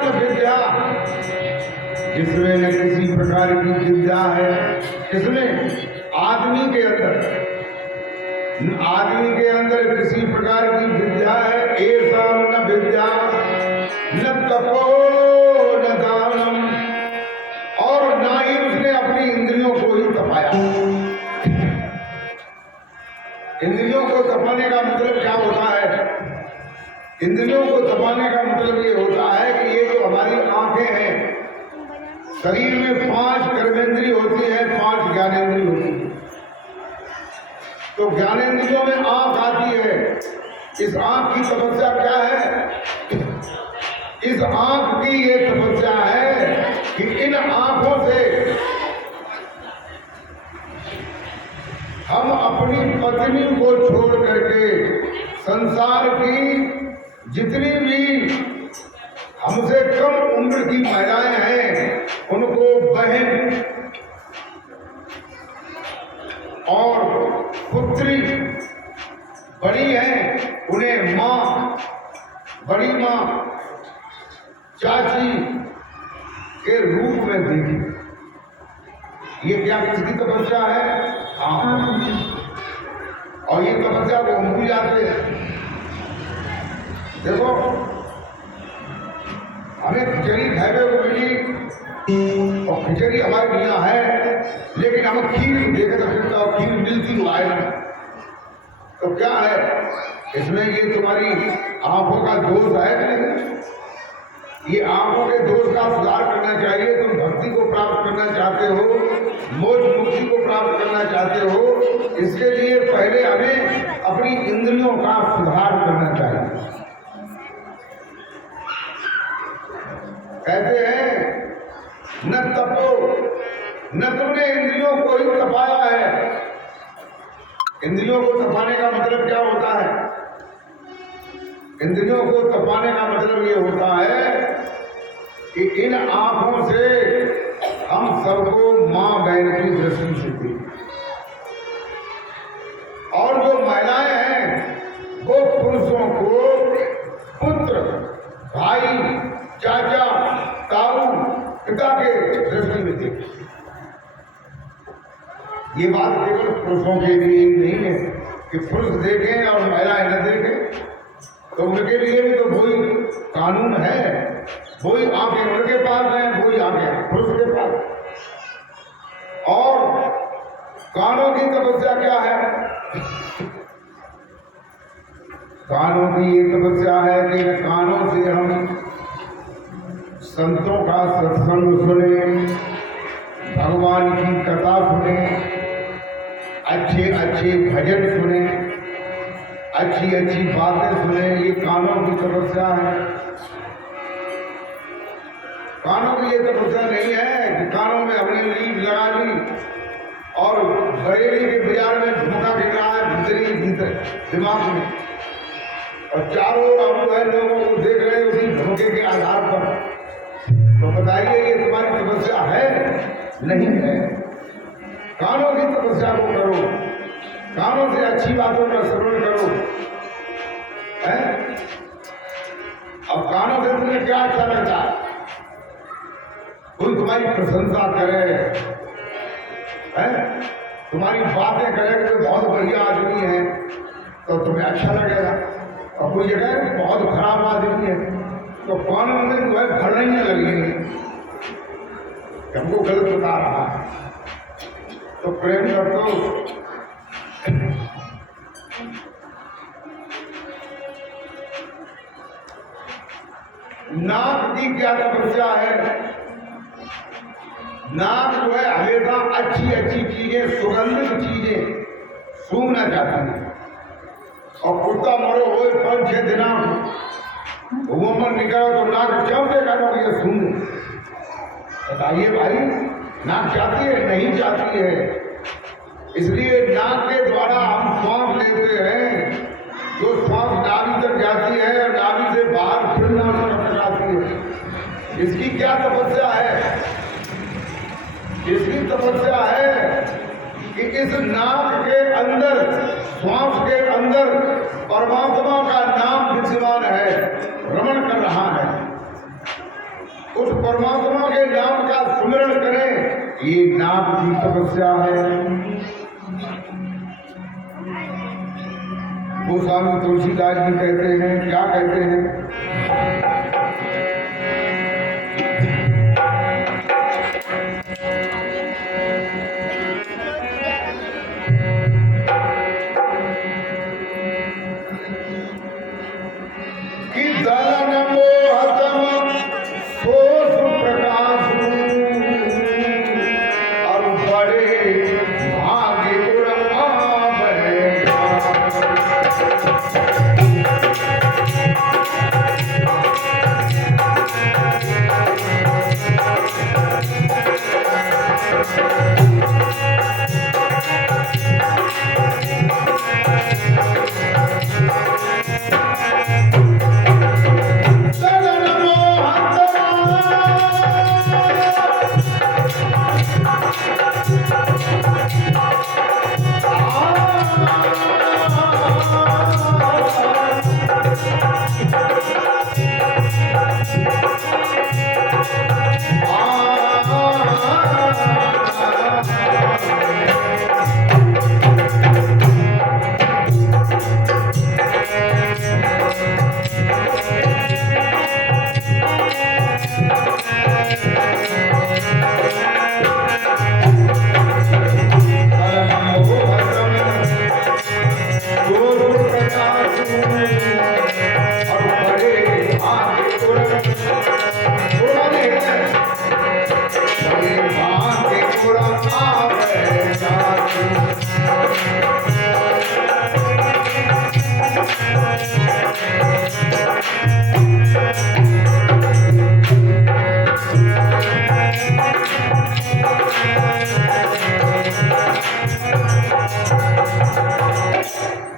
न विद्या, जिसमें न किसी प्रकार की विद्या है। किसमें? आदमी के अंदर। आदमी के अंदर किसी प्रकार की विद्या है। ऐसा न विद्या न तपो न दानम, और ना ही उसने अपनी इंद्रियों को ही तपाया। इंद्रियों को तपाने का मतलब क्या होता है? इंद्रियों को तपाने का मतलब ये होता है कि ये जो हमारी आंखें हैं, शरीर में 5 कर्मेंद्रिय होती है, 5 ज्ञानेंद्रिय होती है। तो ज्ञानेंद्रियों में आंख आती है। इस आंख की तपस्या क्या है? इस आंख की ये तपस्या है कि इन आंखों से हम अपनी पत्नी को छोड़ करके संसार की जितनी भी हमसे कम उम्र की महिलाएं हैं, उनको बहन और पुत्री, बड़ी है उन्हें माँ, बड़ी माँ, चाची के रूप में देखी। ये क्या किसकी तपस्या है? हाँ। और ये तपस्या को हम भूल जाते हैं। देखो, हमें खिचड़ी खाने को मिली और खिचड़ी हमारे यहाँ है, लेकिन हम खीर देखे तो फिर और खीर मिलती तो आए ना। तो क्या है इसमें? ये तुम्हारी आंखों का दोष है कि नहीं? ये आंखों के दोष का सुधार करना चाहिए। तुम भक्ति को प्राप्त करना चाहते हो, मोक्ष मुक्ति को प्राप्त करना चाहते हो, इसके लिए पहले हमें अपनी इंद्रियों का सुधार करना चाहिए। कहते हैं न तपो, न तुमने इंद्रियों को ही तपाया है। इंद्रियों को तपाने का मतलब क्या होता है? इंद्रियों को तपाने का मतलब ये होता है कि इन आंखों से हम सबको मां बहन की दृष्टि से देखें। और जो महिलाएं हैं वो पुरुषों को पुत्र, भाई, चाचा, ताऊ, पिता के दृष्टि में देखें। ये बात केवल पुरुषों के लिए नहीं है कि पुरुष देखें और महिलाएं न देखें। तो उनके लिए भी तो वही कानून है, वही आंखें उनके पास है, वही आंखें पुरुष के पास। और कानों की तपस्या क्या है? कानों की ये तपस्या है कि कानों से हम संतों का सत्संग सुने, भगवान की कथा सुने, अच्छे अच्छे भजन सुने, अच्छी अच्छी बातें सुने। ये कानों की तपस्या है। कानों की ये तपस्या नहीं है कि कानों में हमने लीड लगा ली और बरेली के बाजार में झुमका गिर रहा है भीतरी भीतर दिमाग में, और चारों ओर हम लोगों को देख रहे हैं उसी झुमके के आधार पर। तो बताइए ये तुम्हारी तपस्या है? नहीं है। कानों की तपस्या को करो, कानों से अच्छी बातों का श्रवण करो। है? अब कानों से तुम्हें क्या अच्छा लगता है? कोई तुम्हारी प्रशंसा करे, है? तुम्हारी बातें करे कि बहुत बढ़िया आदमी है तो तुम्हें अच्छा लगेगा। और कोई जगह बहुत खराब आदमी है तो कानों में जो है भरने लगेंगे, हमको गलत बता रहा है। तो प्रेम कर दो। नाक की क्या तपस्या है? नाक जो है हमेशा अच्छी अच्छी चीजें, सुगंधित चीजें सूंघना चाहती है। और कुत्ता मरो हो 5-6 दिन घूमन निकलो तो नाक चाहते करो ये सूंघ। बताइए भाई, नाक चाहती है? नहीं चाहती है। इसलिए नाक के द्वारा हम श्वास लेते हैं। जो श्वास नाभि तक जाती है और नाभि से बाहर फिर नाक तक जाती है। इसकी क्या तपस्या है? इसकी तपस्या है कि इस नाक के अंदर, श्वास के अंदर परमात्मा का नाम विद्यमान है, रमण कर रहा है। ये नाग की तपस्या है। गोस्वामी तुलसीदास जी कहते हैं, क्या कहते हैं? कि दलन मोहतम सोष प्रकाशु और बड़े भाग्य गुण आवै।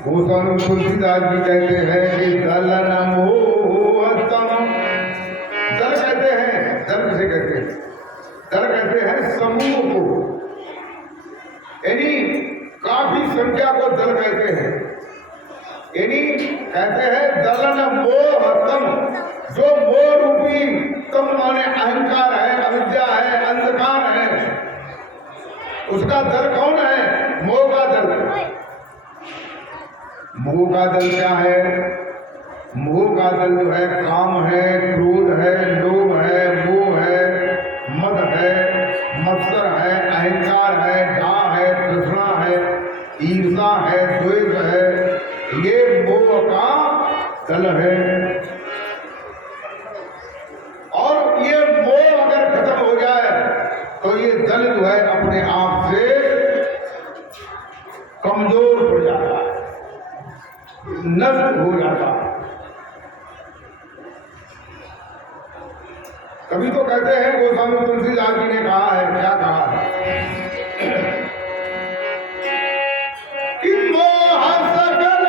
गोस्वामी तुलसीदास जी कहते हैं कि दलन मोहतम, दल कहते हैं, दल किसे कहते हैं? दल कहते हैं समूह को, यानी काफी संख्या को दल कहते हैं। यानी कहते हैं दलन मोहतम, जो मोह रूपी तम माने अहंकार है, अविद्या है, अंधकार है, उसका दल कौन है? मोह का दल। मोह का दल क्या है? मोह का दल जो है काम है, क्रोध है, लोभ है, मोह है, मद है, मत्सर है, अहंकार है, डाह है, तृष्णा है, ईर्षा है, द्वेष है, ये मोह का दल है। और ये मोह अगर खत्म हो जाए तो ये दल जो है अपने आप से कमजोर हो जाता है, नष्ट हो जाता है। कभी तो कहते हैं, गोस्वामी तुलसीदास जी ने कहा है, क्या कहा है? कि मोह सकल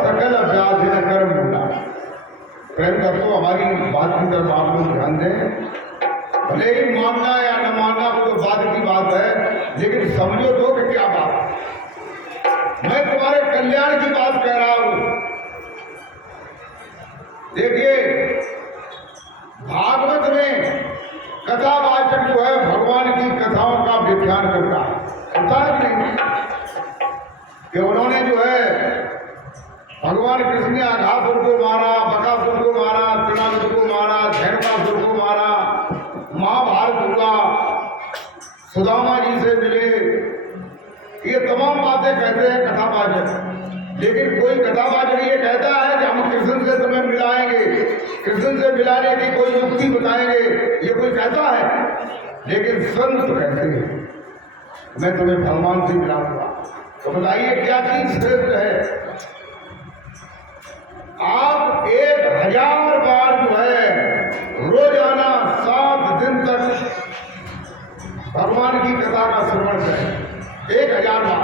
सकल व्याधि न करबू। प्रेम कर तो हमारी बात की तरफ आप लोग ध्यान दें। भले ही मानना या न मानना वो तो बात की बात है, लेकिन समझो तो कि क्या बात है। मैं तुम्हारे कल्याण की बात कह रहा हूं। देखिए भागवत में कथावाचक जो है भगवान की कथाओं का व्याख्यान करता है, होता है कि नहीं? कि उन्होंने जो है भगवान कृष्ण ने आघासुर को मारा, बकासुर को मारा, तृणासुर को मारा, धैर्यकासुर को मारा, महाभारत हुआ, सुदामा जी से मिले, ये तमाम बातें कहते हैं कथावाचक। लेकिन कोई कथावाचक ये कहता है कि हम कृष्ण से तुम्हें मिलाएंगे, कृष्ण से मिलाने की कोई युक्ति बताएंगे, ये कोई कहता है? लेकिन संत कहते हैं मैं तुम्हें भगवान से मिलाऊंगा। तो बताइए क्या चीज श्रेष्ठ है? आप 1000 बार जो है रोजाना 7 दिन तक भगवान की कथा का श्रवण करें। 1000 बार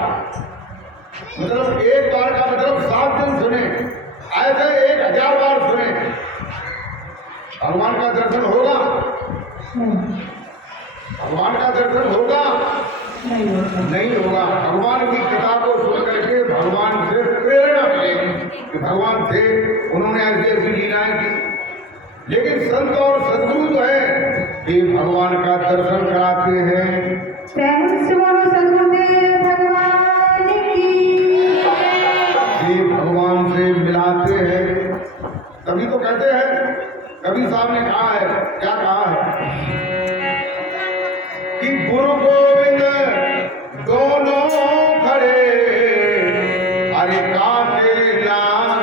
मतलब एक बार का मतलब 7 दिन सुने, ऐसे 1000 बार सुने, भगवान का दर्शन होगा? भगवान का दर्शन होगा? नहीं होगा। भगवान की कथा को सुन करके भगवान से प्रेरणा मिलेगी कि भगवान थे, उन्होंने ऐसी ऐसी लीलाएं की। लेकिन संत और सदगुरु जो है ये भगवान का दर्शन कराते हैं। ये भगवान से मिलाते हैं। तभी तो कहते हैं, कबीर साहब ने कहा है, क्या कहा है कि गुरु गोविंद दोनों खड़े हरि काटे लाल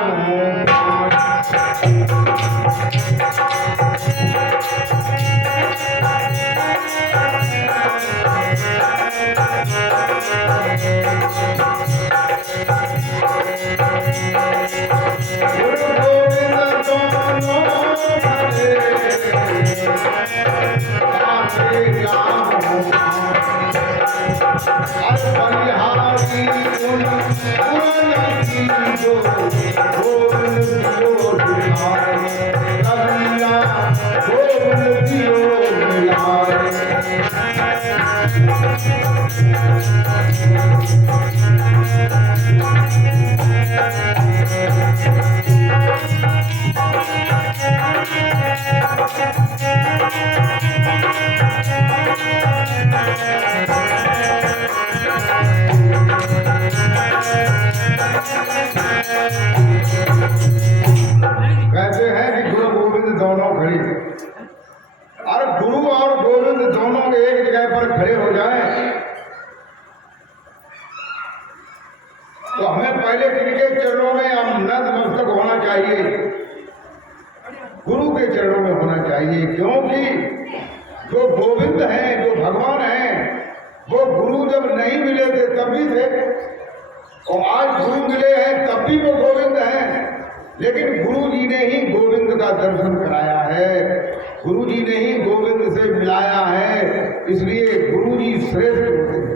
कहते हैं कि गुरु गोविंद दोनों खड़े। अरे गुरु और गोविंद दोनों एक जगह पर खड़े हो जाए तो हमें पहले किनके चरणों में हम नतमस्तक होना चाहिए? गुरु के चरणों में होना चाहिए। क्योंकि जो गोविंद हैं, जो भगवान हैं, वो गुरु जब नहीं मिले थे तब भी थे, और आज गुरु मिले हैं तब भी वो गोविंद हैं। लेकिन गुरु जी ने ही गोविंद का दर्शन कराया है, गुरु जी ने ही गोविंद से मिलाया है, इसलिए गुरु जी श्रेष्ठ होते हैं।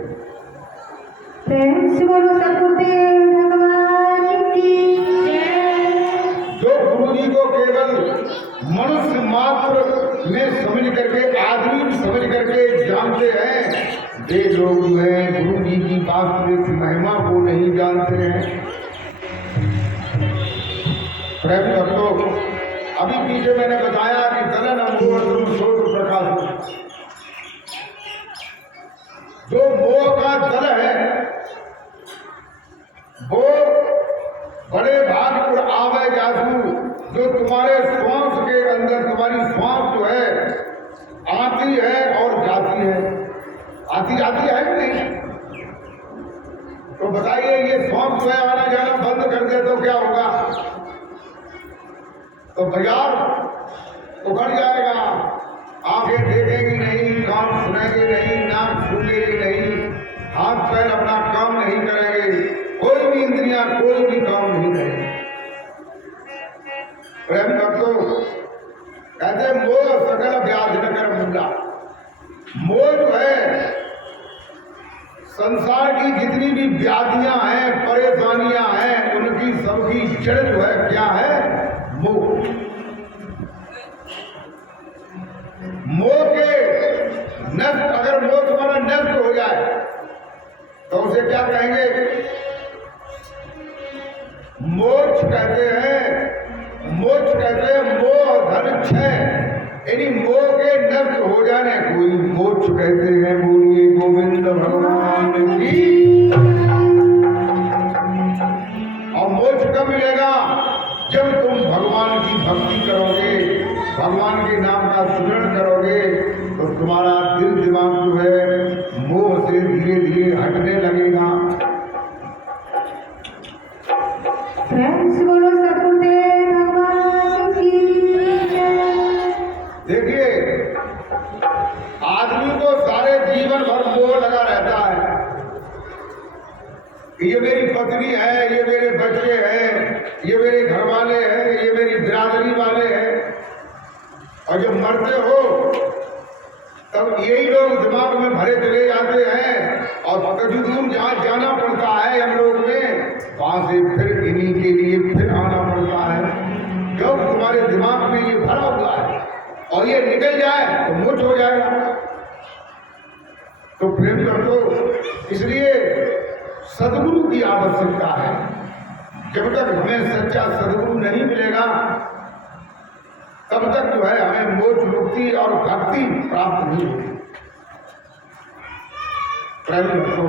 जो गुरु जी को केवल मनुष्य मात्र में समझ करके, आदमी समझ करके जानते हैं, वे लोग हैं गुरु जी की वास्तविक महिमा को नहीं जानते हैं। प्रेम भक्तों, अभी पीछे मैंने बताया कि दलन अमोह शोध प्रकाश, जो मोह का दल है वो बड़े भाग पर आवे जासू, जो तुम्हारे श्वास के अंदर, तुम्हारी श्वास जो है आती है और जाती है, आती जाती है कि नहीं? तो बताइए ये श्वास जो है आना जाना बंद कर दे तो क्या होगा? तो बाजार उखड़ जाएगा, आंखें देखेंगी नहीं, कान सुनेंगे नहीं, नाक सुनेंगे नहीं, हाथ पैर अपना काम नहीं करेंगे, कोई भी इंद्रियां कोई भी काम नहीं करेंगे। प्रेम भक्तों, कहते मोह सकल व्याधि न कर मुंडा। मोह जो है संसार की जितनी भी व्याधियां हैं, परेशानियां हैं, उनकी सबकी जड़ जो है क्या है? मोह। मोह के नष्ट, अगर मोह तुम्हारा नष्ट हो जाए तो उसे क्या कहेंगे? मोक्ष कहते हैं। मोक्ष कहते हैं यानी मोह के नष्ट हो जाने कोई मोक्ष कहते हैं। बोलिए गोविंद भगवान की। और मोक्ष कब मिलेगा? जब तुम भगवान की भक्ति करोगे, भगवान के नाम का स्मरण करोगे, तो तुम्हारा दिल दिमाग जो है मोह से धीरे धीरे हटने लगेगा। बोलो सतगुरुदेव भगवान की। देखिए, आदमी को सारे जीवन भर मोह लगा रहता है। ये मेरी पत्नी है, ये मेरे बच्चे हैं, ये मेरे घर वाले हैं, ये मेरी बिरादरी वाले हैं। और जब मरते हो तब यही लोग दिमाग में भरे चले जाते हैं और कभी दूर जहाँ जाना पड़ता है हम लोग में, वहां से फिर इन्हीं के लिए फिर आना पड़ता है। क्यों? तुम्हारे दिमाग में ये भरा हुआ है और ये निकल जाए तो मोक्ष हो जाएगा। तो प्रेम कर दो। इसलिए सदगुरु की आवश्यकता है। जब तक हमें सच्चा सदगुरु नहीं मिलेगा तब तक जो है हमें मोक्ष मुक्ति और भक्ति प्राप्त नहीं होगी। प्रेम रखो।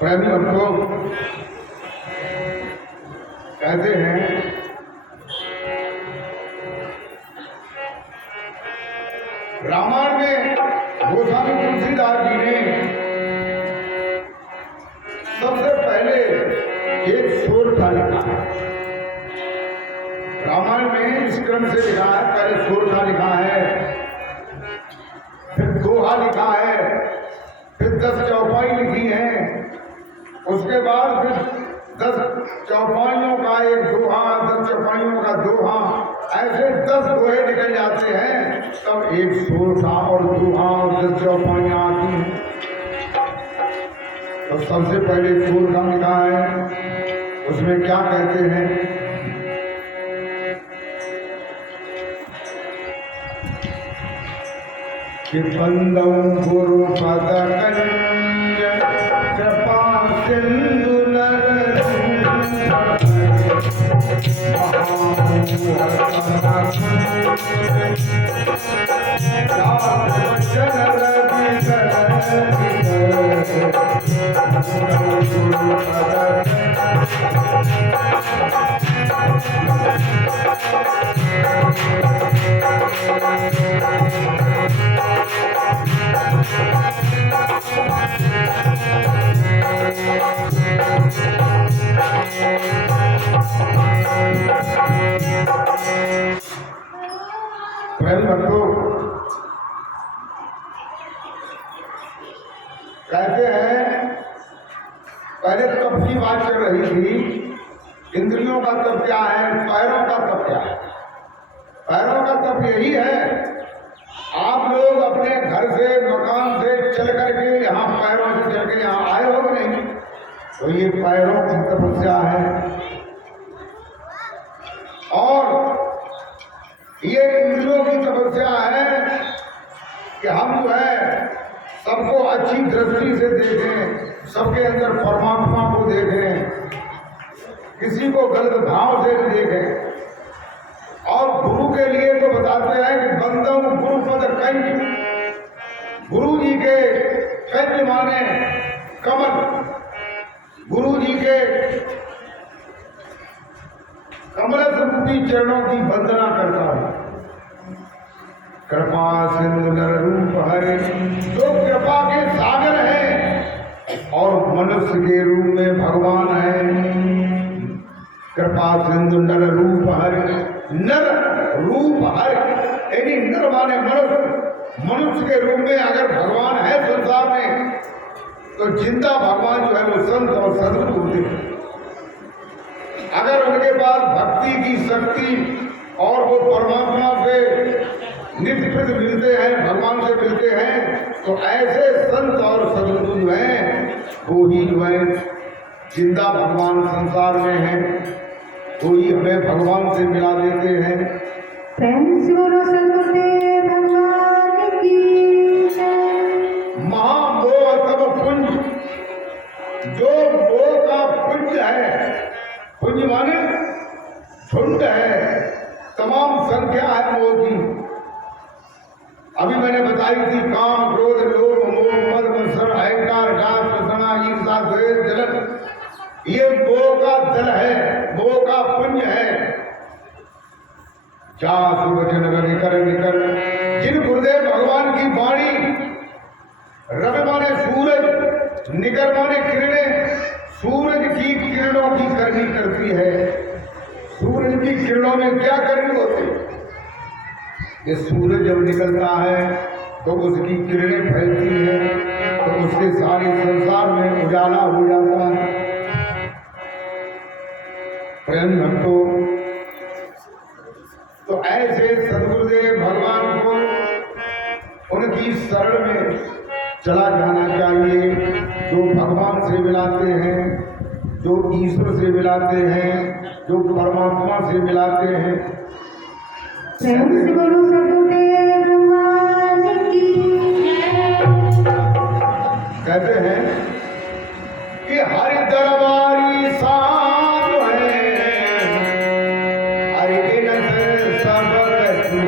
प्रेम रखो। कहते हैं रामायण में गोस्वामी तुलसीदास जी ने सबसे पहले एक सोरठा लिखा है। रामायण में इस क्रम से लिखा है, पहले सोरठा लिखा है, फिर दोहा लिखा है, फिर 10 चौपाई लिखी है, उसके बाद फिर 10 चौपाइयों का एक दोहा, 10 चौपाइयों का दोहा, ऐसे 10 दोहे निकल जाते हैं, तब एक सोरठा और दोहा और 10 चौपाइयां आती हैं। तो सबसे पहले सोरठा लिखा है, उसमें क्या कहते हैं? कि बंदौ गुरु पद कंज कृपा सिंधु नर कहते हैं पहले तप की बात चल रही थी। इंद्रियों का तप क्या है, पैरों का तप क्या है? पैरों का तप यही है, आप लोग अपने घर से मकान से चल करके यहाँ पैरों से चल के यहाँ आए हो नहीं, तो ये पैरों की तपस्या है। और ये इंद्रियों की तपस्या है कि हम जो है सबको अच्छी दृष्टि से देखें, सबके अंदर परमात्मा को देखें, किसी को गलत भाव से देखें। और गुरु के लिए तो बताते हैं कि बंदौ गुरु पद कंज, गुरु जी के कंज माने कमल, गुरु जी के कमल रूपी चरणों की वंदना करता हूं। कृपा सिंधु नर रूप हरे, जो कृपा के सागर है और मनुष्य के रूप में भगवान है। कृपा सिंधु नर रूप हरे, नर रूप हरे यानी नर माने मनुष्य, मनुष्य के रूप में अगर भगवान है संसार में, तो जिंदा भगवान जो है वो संत और सदगुरु होते हैं। अगर उनके पास भक्ति की शक्ति और वो परमात्मा से नित्य प्रति मिलते हैं, भगवान से मिलते हैं, तो ऐसे संत और सदगुरु जो हैं वो ही जो है जिंदा भगवान संसार में है, वो ही हमें भगवान से मिला देते हैं। प्रेम से बोलो सतगुरुदेव भगवान की जय। महा क्या है मोह की? अभी मैंने बताई थी काम, क्रोध, लोभ, मोह, मद, मत्सर, अहंकार, घात, रसना, ईर्षा, द्वेष, जलन, ये मोह का दल है, मोह का पुंज है। जा सुवचन रवि कर निकर, जिन गुरुदेव भगवान की वाणी, रवि माने सूरज, निकर माने किरणें, सूरज की किरणों की करनी करती है। सूरज की किरणों में क्या करनी होती है? ये सूरज जब निकलता है तो उसकी किरणें फैलती हैं, तो उसके सारे संसार में उजाला हो जाता है। प्रेम भक्तों, तो ऐसे सद्गुरुदेव भगवान को उनकी शरण में चला जाना चाहिए। जो भगवान से मिलाते हैं, जो ईश्वर से मिलाते हैं, जो परमात्मा से मिलाते हैं। प्रेम से बोलो सद्गुरुदेव भगवान की। कहते हैं कि हरि दरबारी साधु है, हरि दिन से सब कछु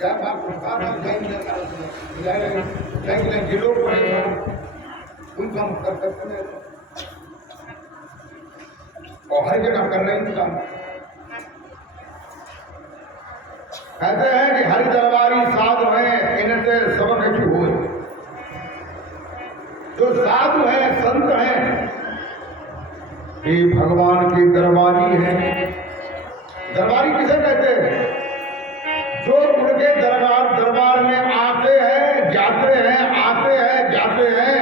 क्या बात जो लोग उनको हम कर सकते हैं और हर जगह कर रहे हैं काम। कहते हैं कि हरि दरबारी साधु हैं, इनसे सब कछु होए। जो साधु हैं, संत हैं, ये भगवान के दरबारी हैं। दरबारी किसे कहते हैं? जो उनके दरबार में आते हैं, जाते हैं, आते हैं, जाते हैं,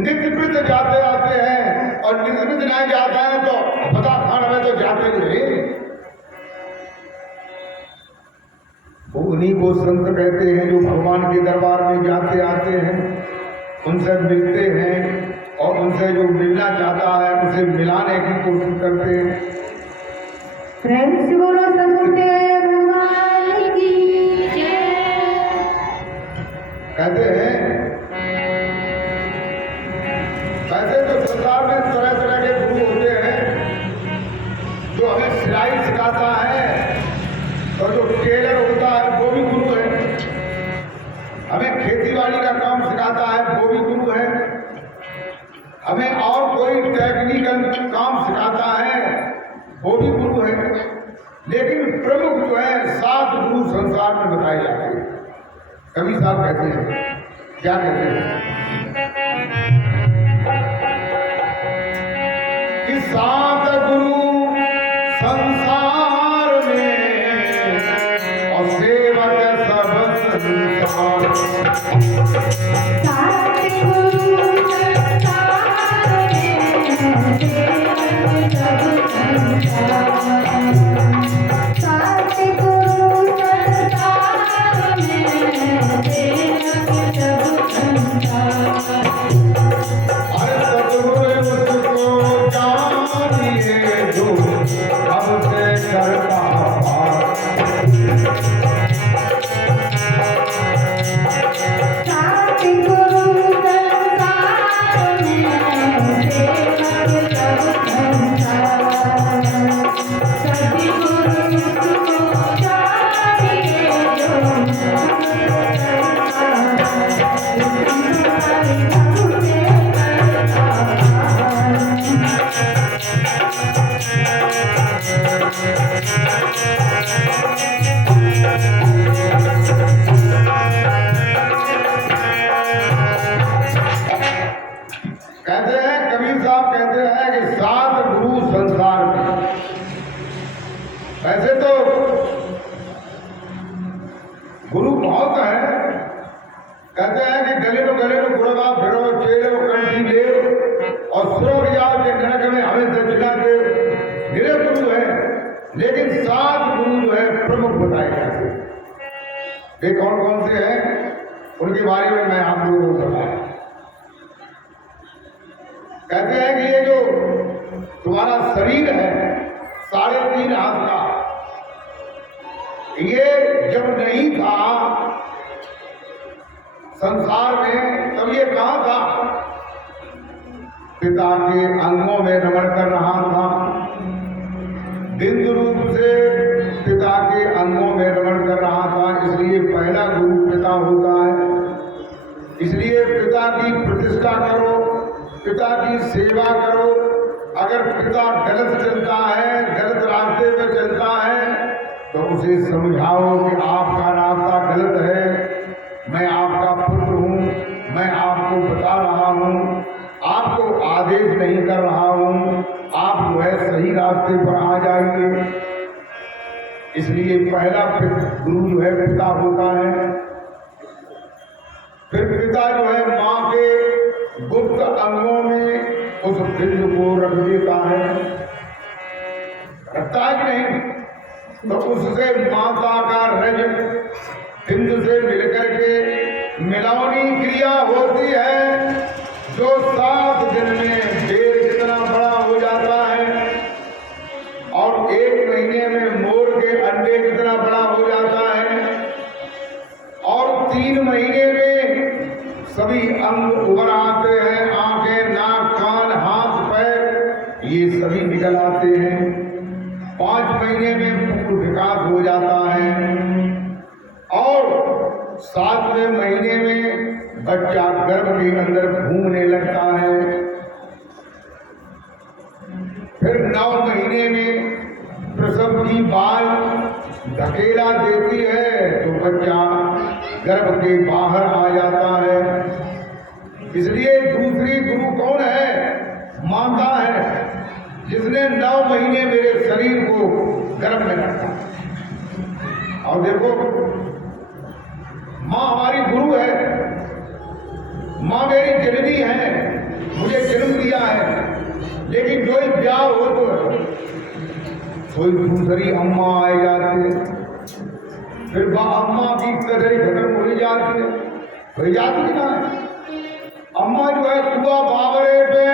नित्य जाते आते हैं, और नित्य नहीं जाता है तो पता खान में तो जाते नहीं। वो उन्हीं को संत कहते हैं जो भगवान के दरबार में जाते आते हैं, उनसे मिलते हैं और उनसे जो मिलना चाहता है उसे मिलाने की कोशिश करते हैं। प्रेम से बोलो सद्गुरुदेव भगवान की जय। कहते हैं वैसे तो संसार में तरह तरह के गुरु होते हैं, जो हमें सिलाई सिखाता है, और जो टेलर होता है वो भी गुरु है। हमें खेती बाड़ी का काम सिखाता है वो भी गुरु है। हमें और कोई टेक्निकल काम सिखाता है वो भी गुरु है। लेकिन प्रमुख जो है 7 गुरु संसार में बताए जाते हैं। कवि साहब कहते हैं, क्या कहते हैं कि 7 गुरु संसार में और सेवक सब संसार। बताए जाते हैं। वे कौन कौन से हैं उनके बारे में मैं आप लोगों को बताया। कहते हैं कि ये जो तुम्हारा शरीर है 3.5 हाथ का, ये जब नहीं था संसार में तब ये कहां था? पिता के अंगों में रमण कर रहा था। बिंदु रूप से पिता के अंगों में रमण कर रहा था, इसलिए पहला गुरु पिता होता है। इसलिए पिता की प्रतिष्ठा करो, पिता की सेवा करो। अगर पिता गलत चलता है, गलत रास्ते पर चलता है, तो उसे समझाओ कि आपका रास्ता गलत है, मैं आपका पुत्र हूँ, मैं आपको बता रहा हूँ, आपको आदेश नहीं कर रहा हूँ, आप जो है सही रास्ते पर आ जाइए। इसलिए पहला गुरु जो है पिता होता है। फिर पिता जो है माँ के गुप्त अंगों में उस बिंदु को रख देता है, रखता है कि नहीं? तो उससे माता का रज बिंदु से मिलकर के मिलौनी क्रिया होती है, जो 7 दिन में शेर जितना बड़ा हो जाता है और 1 महीने में मोर के अंडे जितना बड़ा हो जाता है और 3 महीने में सभी अंग उभर आते हैं, आंखें, नाक, कान, हाथ, पैर ये सभी निकल आते हैं। 5 महीने में पूर्ण विकास हो जाता है और 7वें महीने में बच्चा गर्भ के अंदर घूमने लगता है। फिर 9 महीने में प्रसव की बाल धकेला देती है तो बच्चा गर्भ के बाहर आ जाता है। इसलिए दूसरी गुरु कौन है? माता है, जिसने 9 महीने मेरे शरीर को गर्भ में रखा। और देखो, माँ हमारी गुरु है, माँ मेरी जननी है, मुझे जन्म दिया है। लेकिन जो ही ब्याह हो तो कोई दूसरी अम्मा आ जाती है, फिर वह अम्मा की कदर खत्म हो जाती है, हो जाती है ना। अम्मा जो है कुआ बाबरे पे,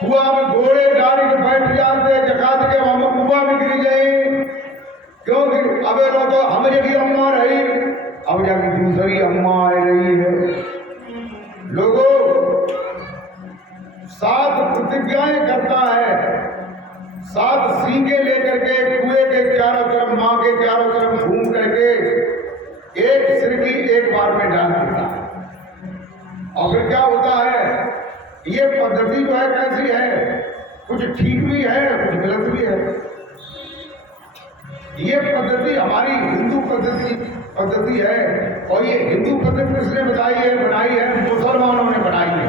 कुआ में घोड़े डाली के बैठ जाते, जकात के हम कुआ में गिर गए, क्योंकि अबे तो हम जगी अम्मा रही, अब जाके दूसरी अम्मा आ रही है। लोगों 7 प्रतिज्ञाएं करता है, 7 सींगे लेकर के कुएं के चारों तरफ, माँ के चारों तरफ घूम करके एक सिरकी एक बार में डाल देता है। और फिर क्या होता है? ये पद्धति जो है कैसी है? कुछ ठीक भी है, कुछ गलत भी है। ये पद्धति हमारी हिंदू पद्धति है और ये हिंदू पद्धति किसने बनाई है? मुसलमानों ने बनाई है,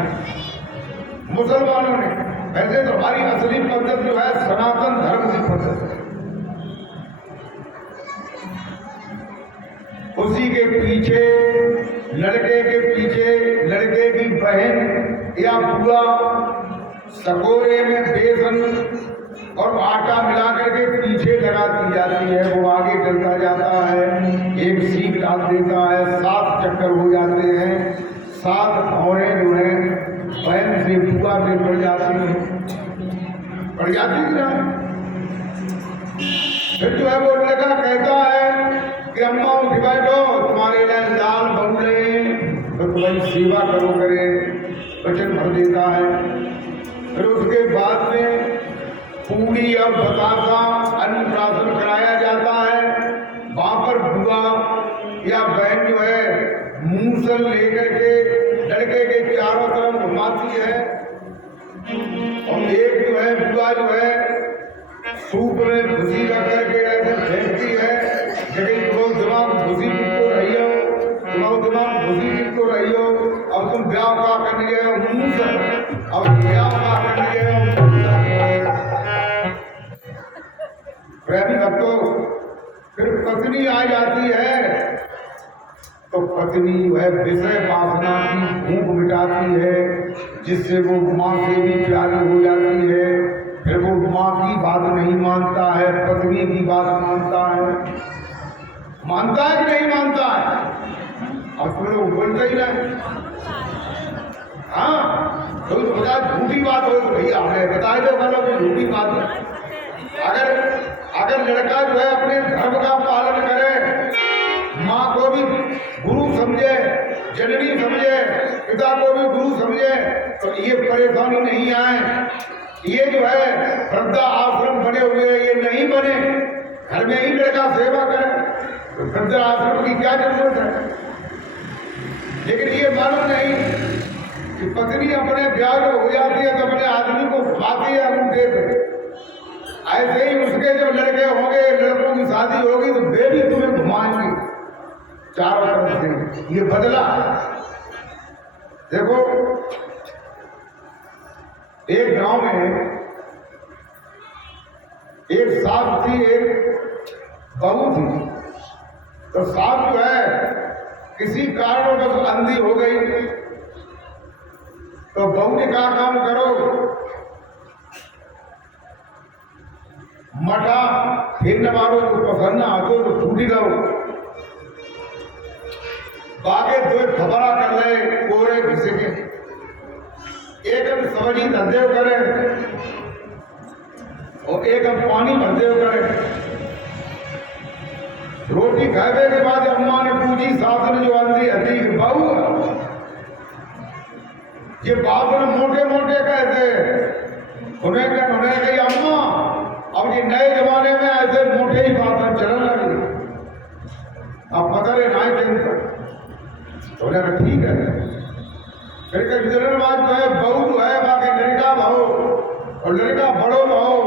मुसलमानों ने। वैसे तो हमारी असली पद्धति जो है सनातन धर्म की पद्धति है। उसी के पीछे, लड़के के पीछे लड़के की बहन या बुआ सकोरे में बेसन और आटा मिला करके पीछे लगा दी जाती है। वो आगे चलता जाता है, एक सीख डाल देता है, 7 चक्कर हो जाते हैं, 7 भौरें जो है बहन से बुआ से पड़ जाती है। फिर जो है वो लड़का कहता है कि अम्मा उठ बैठो, तुम्हारे लिए दाल बन रहे, तो तुम्हारी सेवा करो करे, वचन भर देता है। फिर उसके बाद में पूरी और बतासा अन्नप्राशन कराया जाता है। वहां पर बुआ या बहन जो है मूसल लेकर के लड़के के चारों तरफ घुमाती है और एक जो है बुआ जो है सूप में भूसी रख करके ऐसे फेंकती है, लेकिन तुम दिमाग भूसी जिनको रही हो, तुम दिमाग भूसी जिनको रही हो, अब तुम ब्याह का करने गए हो मूसल, अब ब्याह का करने गए हो। प्रेमी भक्तों, फिर पत्नी आ जाती है तो पत्नी जो है विषय वासना की भूख मिटाती है, जिससे वो माँ से भी प्यारी हो जाती है। फिर वो माँ की बात नहीं मानता है, पत्नी की बात मानता है। मानता है कि नहीं मानता है? अब तुम लोग बोलते ही नहीं। हाँ, तो बता झूठी बात हो तो भैया हमें बताए दो वालों की झूठी बात है। अगर लड़का जो है अपने धर्म का पालन करे, माँ को भी गुरु समझे, जननी समझे, पिता को भी गुरु समझे, तो ये परेशानी नहीं आए। ये जो है वृद्धा आश्रम बने हुए ये नहीं बने, घर में ही लड़का सेवा करे, तो वृद्धा आश्रम की क्या जरूरत है? लेकिन ये मालूम नहीं कि पत्नी अपने ब्याह हो जाती है तो अपने आदमी को खाती है अंगूठे पे। ऐसे ही उसके जब लड़के होंगे, लड़कों की शादी होगी तो वे भी तुम्हें घुमाएंगे चारों तरफ से। ये बदला। देखो एक गांव में एक सास थी, एक बहू थी। तो सास जो है किसी कारणवश अंधी हो गई, तो बहू ने कहा काम करो, मठा फिर मारो तो पसंद आतो तो छूटी जाओ। बागे दो खबरा कर ले कोरे किसी के, एक हम सब्जी धंधे करे और एक हम पानी धंधे करे। रोटी खाए के बाद अम्मा ने पूछी सास ने जो अंधी हती बहू ये बात मोटे मोटे कहते उन्हें कही अम्मा अब ये नए जमाने में ऐसे मोटे ही बातें चलन लगी, अब पता नहीं ना तो उन्हें ठीक है। फिर कई बात जो है बहू जो है बाकी लड़का भाओ और लड़का बड़ो भाओ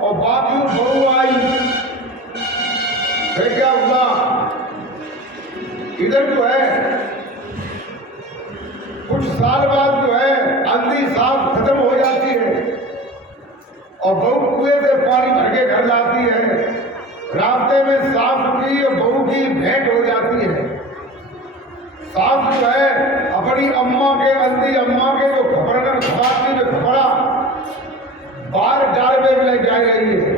और बाकी बहू आई। फिर क्या हुआ, इधर जो है कुछ साल बाद जो है अंधी सास खत्म हो जाती है और बहू कुएं से पानी भर के घर लाती है। रास्ते में सास की और बहू की भेंट हो जाती है। सास जो है अपनी अम्मा के अंधी अम्मा के जो खपड़कर खपाती में खपड़ा बाहर डाल में ले जा रही है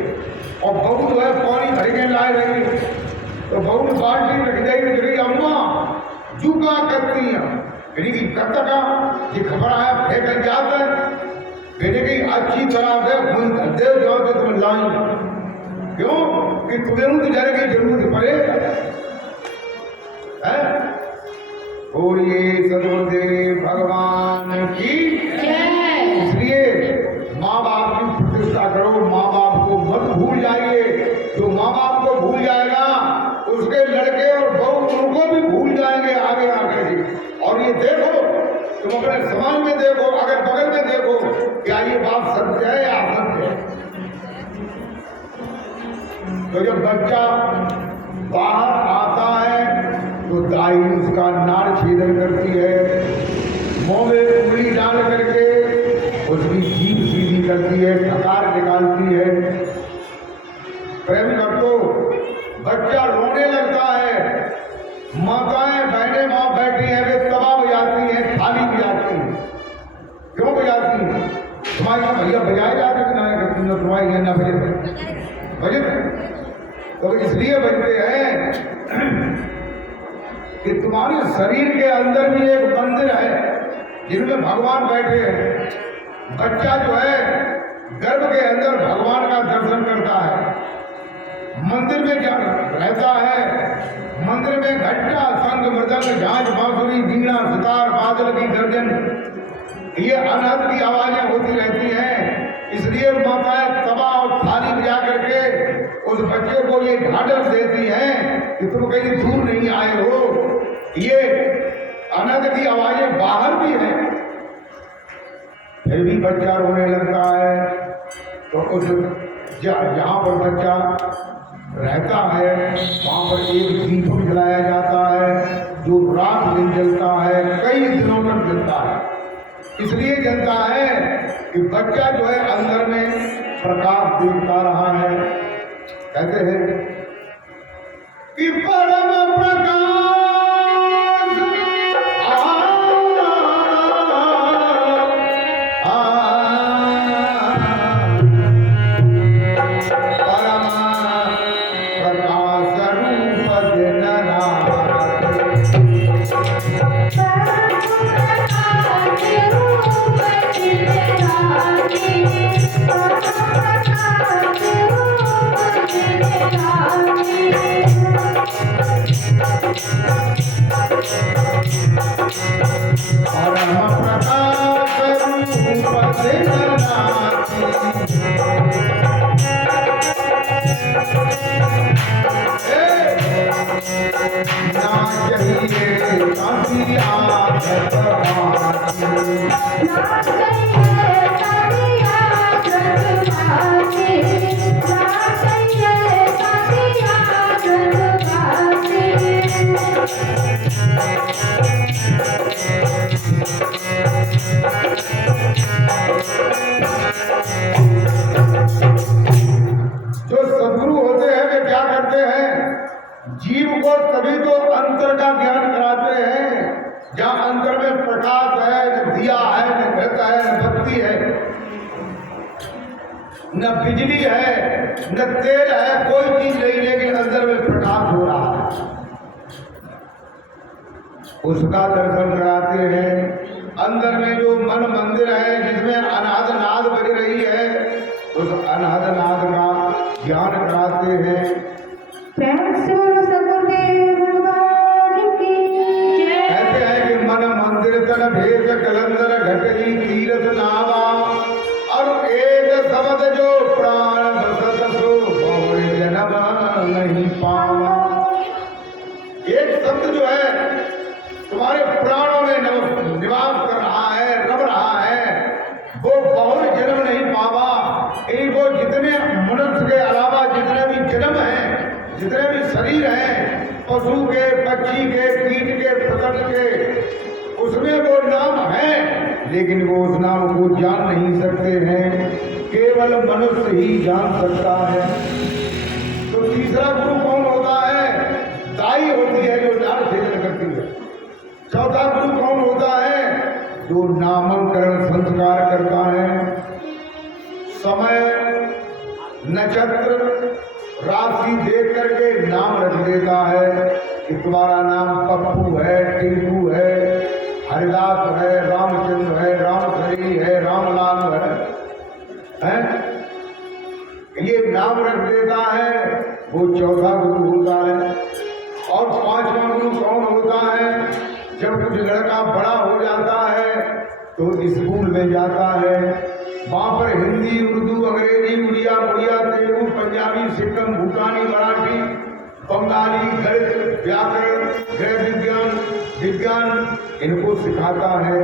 और बहू जो है पानी भर के ला रही है। तो बहू ने बाल्टी रख जाएगी, अम्मा जू का करती है की करता का ये खबर आया फेंक जाता है। बेटे की अच्छी तरह से देव जाओ तो तुम लाई, क्यों कि तुम्हें तो जाने की जरूरत पड़े है। बोलिए सदगुरुदेव भगवान की। इसलिए माँ बाप की प्रतिष्ठा करो, माँ बाप को मत भूल जाइए। जो माँ बाप को भूल जाएगा उसके लड़के और बहू उनको भी भूल जाएंगे आगे आगे जी। और ये देखो तुम अपने समाज में देखो, अगर बगल में देखो, क्या ये बात सत्य है या असत्य है? तो जब बच्चा बाहर आता है तो दाई उसका नाड़ छेदन करती है, मुंह में उंगली डाल करके उसकी जीभ सीधी करती है, ठकार निकालती है। प्रेम भक्तों, बच्चा रोने लगता है, माताएं बहनें माँ बैठी हैं वे तबाह हो जाती हैं, खाली हो जाती हैं। क्यों बजाती हैं? तुम्हारे यहाँ भैया बजाए जाते कि ना तुम्हारे यहाँ ना बजे तो इसलिए बजते हैं कि तुम्हारे शरीर के अंदर भी एक मंदिर है जिनमें भगवान बैठे हैं। बच्चा जो है गर्भ के अंदर भगवान का दर्शन करता है, मंदिर में क्या रहता है, मंदिर में घंटा शंख मृदंग झांझ बांसुरी वीणा सितार बादल की गर्जन ये अनहद की आवाजें होती रहती हैं। इसलिए माताएं तबा और थाली बजा करके उस बच्चे को ये ढाढ़स देती हैं कि तुम कहीं दूर नहीं आए हो। ये अनहद की आवाजें बाहर भी हैं, फिर भी बच्चा रोने लगता है। तो उस जहाँ पर बच्चा रहता है वहाँ पर एक दीपक जलाया जाता है जो रात दिन जलता है, कई दिनों तक जलता है। इसलिए जलता है कि बच्चा जो है अंदर में प्रकाश देखता रहा है। कहते हैं कि परम प्रकाश परम प्रकाश रूप ना चाहिए कांति आदत बाकी। ना चाहिए कांति आदत बाकी, ना चाहिए कांति आदत बाकी। जो सदगुरु होते हैं वे क्या करते हैं, जीव को तभी तो अंतर का ज्ञान कराते हैं जहाँ अंतर में प्रकाश है, न दिया है, न घृत है, न बत्ती है, न बिजली है, न तेल है, कोई चीज नहीं, लेकिन अंदर में प्रकाश हो रहा है, उसका दर्शन कराते हैं। अंदर में जो मन मंदिर है जिसमें अनाद नाद बज रही है, उस अनाद नाद का ज्ञान कराते हैं। प्रेम से बोलो सतगुरुदेव भगवान की जय। कहते हैं कि मन मंदिर तन भेद कलंदर घटली तीरथ नावा, और एक शब्द जो प्राण बसत सो बहु जन्म नहीं पावा। एक शब्द जो है तुम्हारे प्राणों में निवास कर रहा है, रब रहा है, वो बहुत जन्म नहीं पावा। इनको जितने मनुष्य के अलावा जितने भी जन्म हैं, जितने भी शरीर हैं, पशु के, पक्षी के, कीट के, पतंग के, उसमें वो नाम है, लेकिन वो उस नाम को जान नहीं सकते हैं, केवल मनुष्य ही जान सकता है। तो तीसरा गुरु कौन होता है? दाई होती है जो ज्ञान भेदन करती है। चौथा गुरु कौन होता है? जो नामकरण संस्कार करता है, समय नक्षत्र राशि देख करके नाम रख देता है कि तुम्हारा नाम पप्पू है, टिंकू है, हरिदास है, रामचंद्र है, रामधरी है, रामलाल है? ये नाम रख देता है, वो चौथा गुरु होता है। और पांचवा गुरु कौन होता है? जब कुछ लड़का बड़ा हो जाता है तो स्कूल में जाता है, वहाँ पर हिंदी, उर्दू, अंग्रेजी, उड़िया, मुड़िया, तेलुगु, पंजाबी, सिक्कम, भूटानी, मराठी, बंगाली, गणित, व्याकरण, गृह विज्ञान, विज्ञान इनको सिखाता है,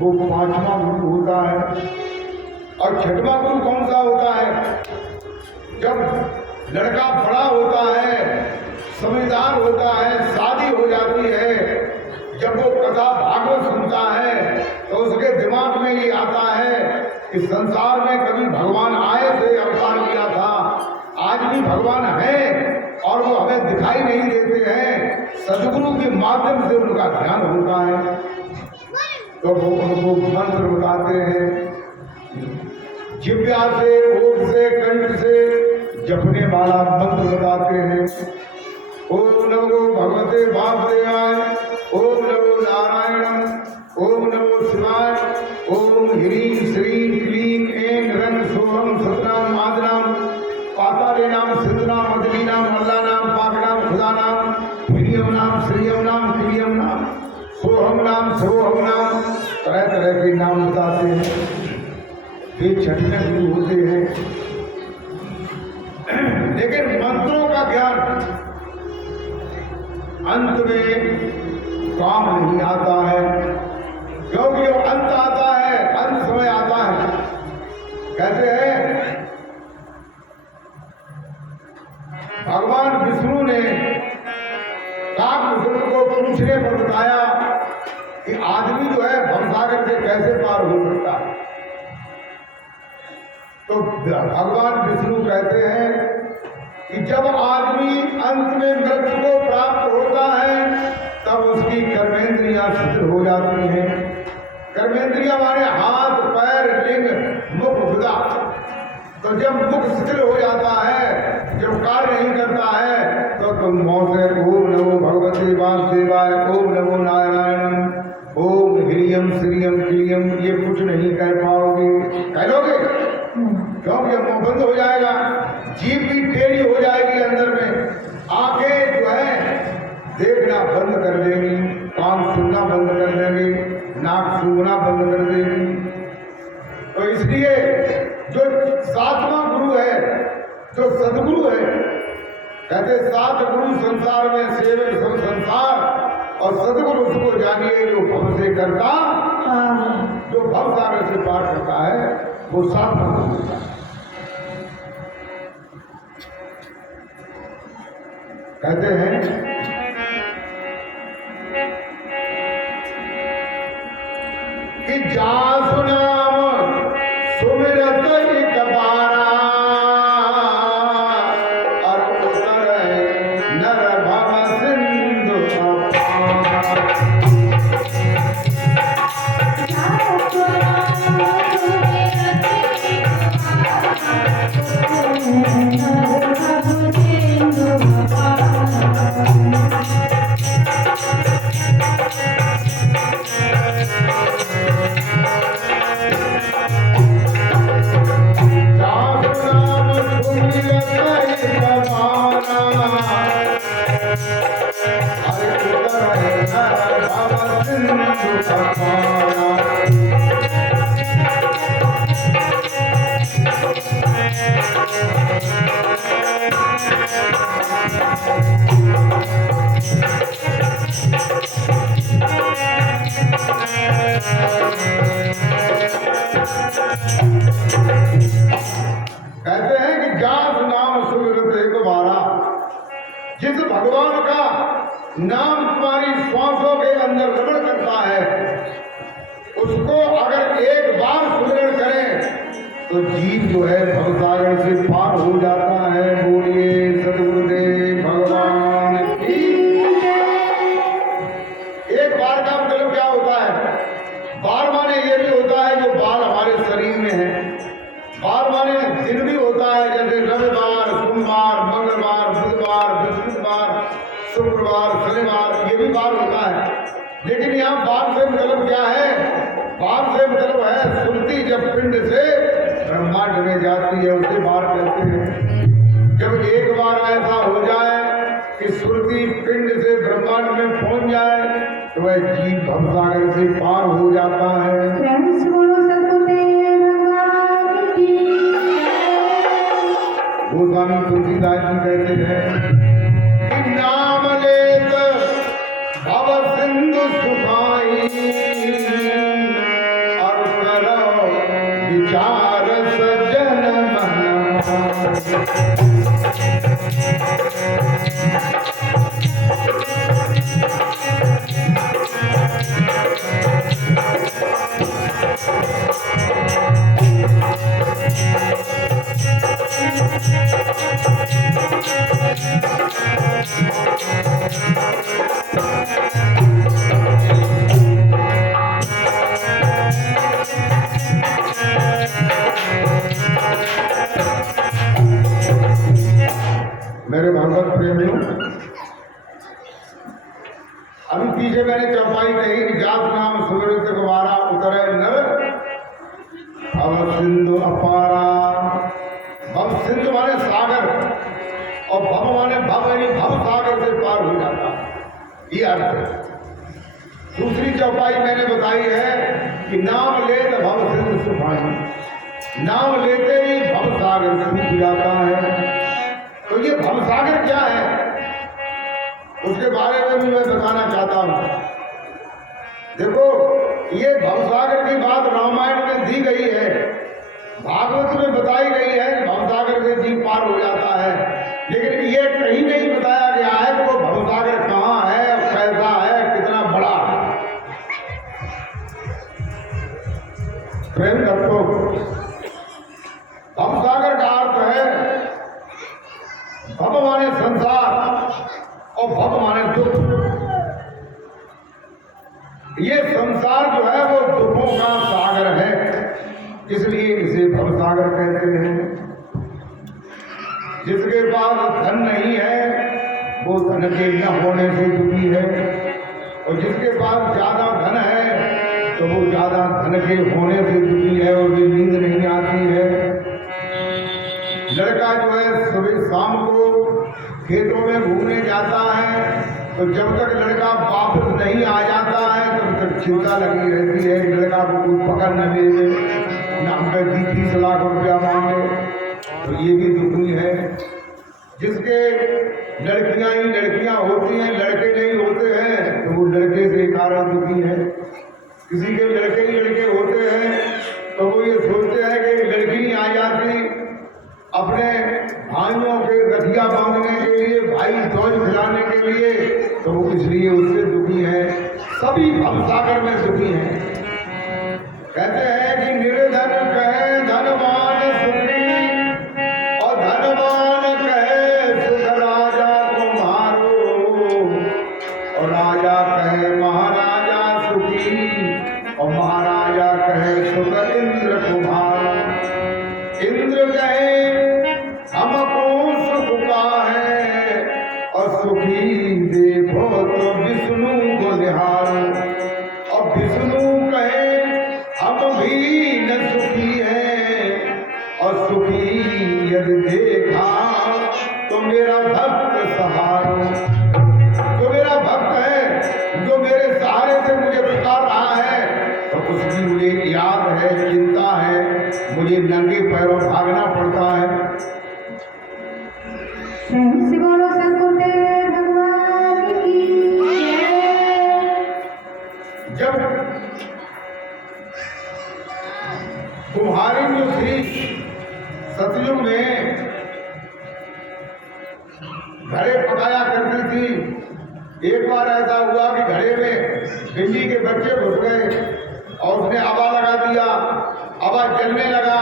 वो पांचवा गुरु होता है। और छठवां गुरु कौन सा होता है? जब लड़का बड़ा होता है, समझदार होता है, शादी हो जाती है, जब वो कथा भागवत सुनता है तो उसके दिमाग में ये आता है कि संसार में कभी भगवान आए थे, अवतार किया था, आज भी भगवान है और वो हमें दिखाई नहीं देते हैं, सदगुरु के माध्यम से उनका ध्यान होता है। तो वो उनको मंत्र बताते हैं, जिह्वा से, ओठ से, कंठ से जपने वाला मंत्र बताते हैं। ओम नमो भगवते वासुदेवाय, ओम नमो नारायण, ओम नमो शिवाय, ओम ह्रीं श्रीं क्लीं ऐं रं सोहम सतनाम आदनाम पाताले नाम सिद्धनाम अदलीनाम अल्लानाम पाकनाम खुदानाम प्रियम नाम श्रियम नाम क्रियम नाम सोहम नाम सरोहम नाम, तरह तरह के नाम बताते हैं। ये छठवें गुरु होते हैं। लेकिन मंत्रों का ज्ञान अंत में काम नहीं आता है, क्योंकि जो अंत आता है, अंत समय आता है। कैसे है? भगवान विष्णु ने काकभूषण को पूछने पर बताया कि आदमी जो है भवसागर से कैसे पार हो सकता है। तो भगवान विष्णु कहते हैं कि जब आदमी अंत में मृत्यु को प्राप्त होता है तब उसकी कर्मेंद्रियां शिथिल हो जाती हैं। कर्मेंद्रियां माने हाथ, पैर, लिंग, मुख, गुदा। तो जब मुख शिथिल हो जाता है, जब कार्य नहीं करता है, तो तुम मौत है। ओम नमो भगवते वासुदेवाय, ओम नमो नारायण, ओम ह्रीयम श्रीयम क्लीयम, ये कुछ नहीं कह पाओगे। कह लोगे? क्योंकि मुंह बंद हो जाएगा, जीभ भी टेढ़ी हो जाएगी, अंदर में आंखें जो है देखना बंद कर देंगी, कान सुनना बंद कर देंगी, नाक सूंघना बंद कर देंगी। तो इसलिए जो सातवां गुरु है, जो सदगुरु है, कहते सात गुरु संसार में सेवे सब संसार और सदगुरु उसको जानिए जो भव से करता, जो भव सागर से पार करता है वो सात गुरु होता है। कहते हैं कि जासु नाम सुमिरत एक बारा और उतरे नर भव सिंधु अपार। कहते हैं कि जास नाम सुमिरत एक बारा, जिस भगवान का नाम तुम्हारी श्वासों के अंदर रमण करता है उसको अगर एक बार सुमिरन करें तो जीव जो है भवसागर से पार हो जाता है। बोलिए सद्गुरुदेव भगवान की। एक बार का मतलब क्या होता है? बार माने ये भी होता है जो बाल हमारे शरीर में है, बार माने दिन भी होता है जैसे रविवार, सोमवार, मंगलवार, बुधवार, बृहस्पतिवार, शुक्रवार, शनिवार, ये भी बार होता है। लेकिन यहाँ बार से मतलब क्या है? बार से मतलब है सुरती जब पिंड से ब्रह्मांड में जाती है उसे बार कहते हैं। जब एक बार ऐसा हो जाए कि सुरती पिंड से ब्रह्मांड में पहुंच जाए तो वह जीव भवसागर से पार हो जाता है। फ्रेंड्स बोलो सतगुरुदेव भगवान की गोस्वामी तुलसीदास जी कहते हैं कि नाम लेत भव सिंधु सुखाई और करो विचार सजन मन। मेरे भगवत प्रेमियों, अभी पीछे मैंने चौपाई कही कि जात नाम सुमिरत कुमारा उतरे नर भव सिंधु अपारा। भव सिंधु माने सागर और भव माने भव यानी भव सागर से पार हो जाता है, ये अर्थ है। दूसरी चौपाई मैंने बताई है कि नाम ले तो भव सिंधु सुखाई, नाम लेते ही भव सागर सूख जाता है। तो ये भवसागर क्या है उसके बारे में भी मैं बताना चाहता हूं। देखो, ये भवसागर की बात रामायण में दी गई है, भागवत में बताई गई है कि भवसागर से जीव पार हो जाता है, लेकिन ये कहीं नहीं बताया गया है कि वो भवसागर कहाँ है, कैसा है, कितना बड़ा है। प्रेम करतो, भवसागर का अर्थ है भव माने संसार और भव माने दुख। ये संसार जो है वो दुखों का सागर है, इसलिए इसे भव सागर कहते हैं। जिसके पास धन नहीं है वो धन के न होने से दुखी है, और जिसके पास ज्यादा धन है तो वो ज्यादा धन के होने से दुखी है और भी नींद नहीं आती है। लड़का जो है सुबह शाम को खेतों में घूमने जाता है तो जब तक लड़का वापस नहीं आ जाता है तब तक चिंता लगी रहती है, लड़का को कोई पकड़ न ले ले, न हम पे 30 लाख रुपया मांगे, तो ये भी दुखी है। जिसके लड़कियां ही लड़कियां होती हैं, लड़के नहीं होते हैं, तो वो लड़के के कारण दुखी है। किसी के लड़के ही लड़के होते हैं तो वो ये सोचते हैं कि लड़की नहीं आ जाती अपने भाइयों के गठिया बांधने के लिए, भाई दौज खिलाने के लिए, तो वो इसलिए उससे दुखी है। सभी भवसागर में दुखी हैं। कहते हैं कि निर्धन कहे धनवान सुखी, और धनवान कहे सुख राजा तुम्हारो, और राजा कहे महाराजा सुखी, और महाराजा कहे सुख इंद्र तुम्हारो। इंद्र कहे हमको सुख का है, और सुखी देखो तो विष्णु को निहारो। और विष्णु कहे हम भी न सुखी हैं, और सुखी यदि देखा तो मेरा भक्त सहारो। जो मेरा भक्त है, जो मेरे सहारे से मुझे पुकार रहा है, तो उसकी मुझे याद है, चिंता है, मुझे नंगे पैरों भागना पड़ता है। से बोलो सतगुरुदेव भगवान की जय। जब कुम्हारी जो थी सतयुग में घड़े पकाया करती थी, एक बार ऐसा हुआ कि घड़े में बिल्ली के बच्चे घुस गए और उसने आवा लगा दिया, आवा जलने लगा।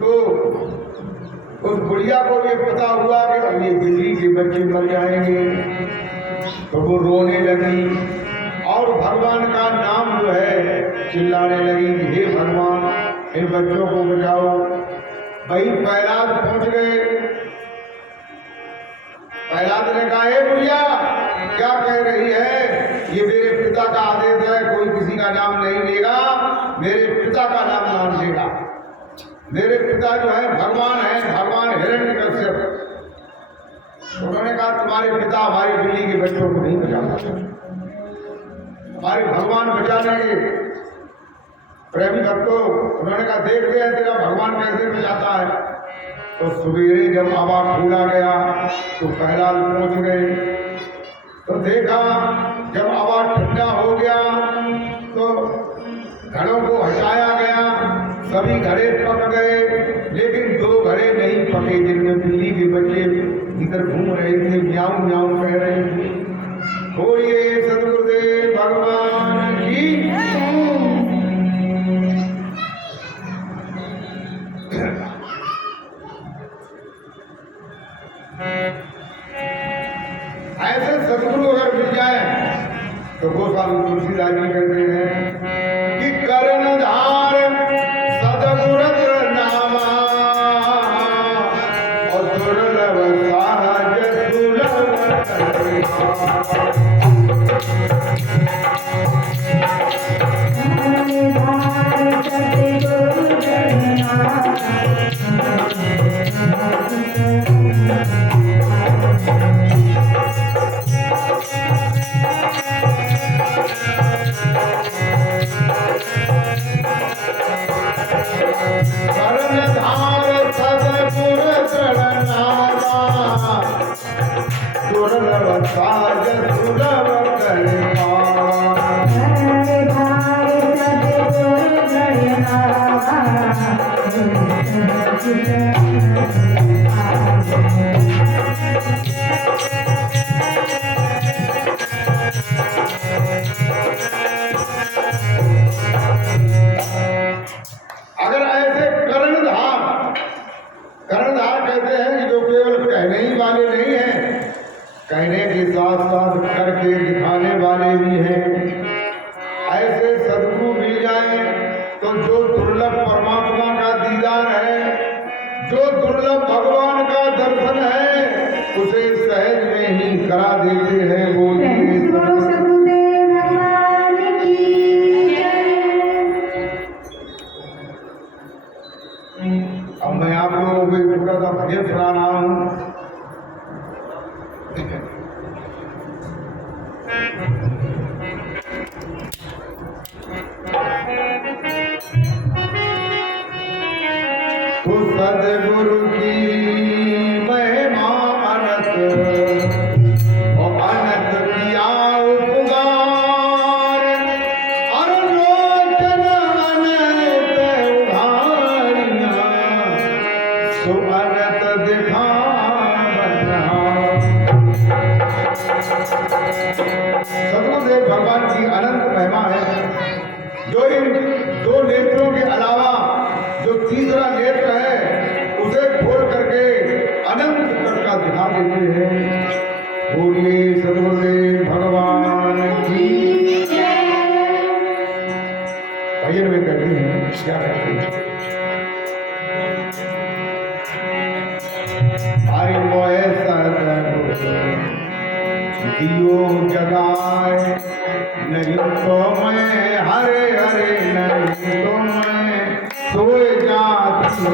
तो उस बुढ़िया को ये पता हुआ कि अब ये बिल्ली के बच्चे मर जाएंगे, तो वो रोने लगी और भगवान का नाम जो है चिल्लाने लगी, हे भगवान इन बच्चों को बचाओ। वही प्रहलाद पहुंच गए। प्रहलाद ने कहा, हे बुढ़िया क्या कह रही है, ये मेरे पिता का आदेश है, कोई किसी का नाम नहीं लेगा, मेरे पिता का नाम लेगा। मेरे पिता जो है भगवान है, भगवान हिरण्यकश्यप। उन्होंने कहा तुम्हारे पिता हमारी बिल्ली के बच्चों को नहीं बचा सकते, हमारे भगवान बचा लेंगे। प्रेमी भक्तों, उन्होंने कहा देखते हैं तेरा भगवान कैसे बचाता है। तो सवेरे जब आवा खोला गया तो प्रहलाद पहुंच गए। तो देखा जब आवा ठंडा हो गया तो घड़ों को हटाया गया, सभी घड़े पक गए, लेकिन 2 घड़े नहीं पके जिनमें बिल्ली के बच्चे इधर घूम रहे थे, म्याऊं म्याऊं कह रहे थे। बोलिए सतगुरुदेव भगवान की। ऐसे सदगुरु अगर मिल जाए तो गोस्वामी तुलसीदास जी कहते हैं कि कर्णधार सदगुरु नामा, और दुर्लभ सहज कर्णधार सदगुरु प्रणनामा, दुर्लभ साज सुलभ करिमा। अगर ऐसे कर्णधार कहते हैं कि जो केवल कहने ही वाले नहीं हैं, कहने के साथ साथ करके दिखाने वाले भी हैं, ऐसे सदगुरु मिल जाए तो जो दुर्लभ परमात्मा का दीदार है, जो दुर्लभ भगवान का दर्शन है, उसे सहज में ही करा देते हैं। बोलिए सतगुरुदेव भगवान की जय। अब मैं आप लोगों को एक छोटा सा भजन सुना रहा हूँ। तो सदगुरु की महिमा अनंत सदगुरुदेव भगवान की अनंत महिमा है। जो इन दो नेत्रों के अलावा जो तीसरा नेत्र है उसे खोल करके अनंत तक का दिखा देते हैं। बोलिए सदगुरुदेव भगवान की भजन में कहते हैं, क्या कहते हैं? आई मोए दियो जगाए नहीं तो मैं हरे हरे नहीं तो मैं सोए जाती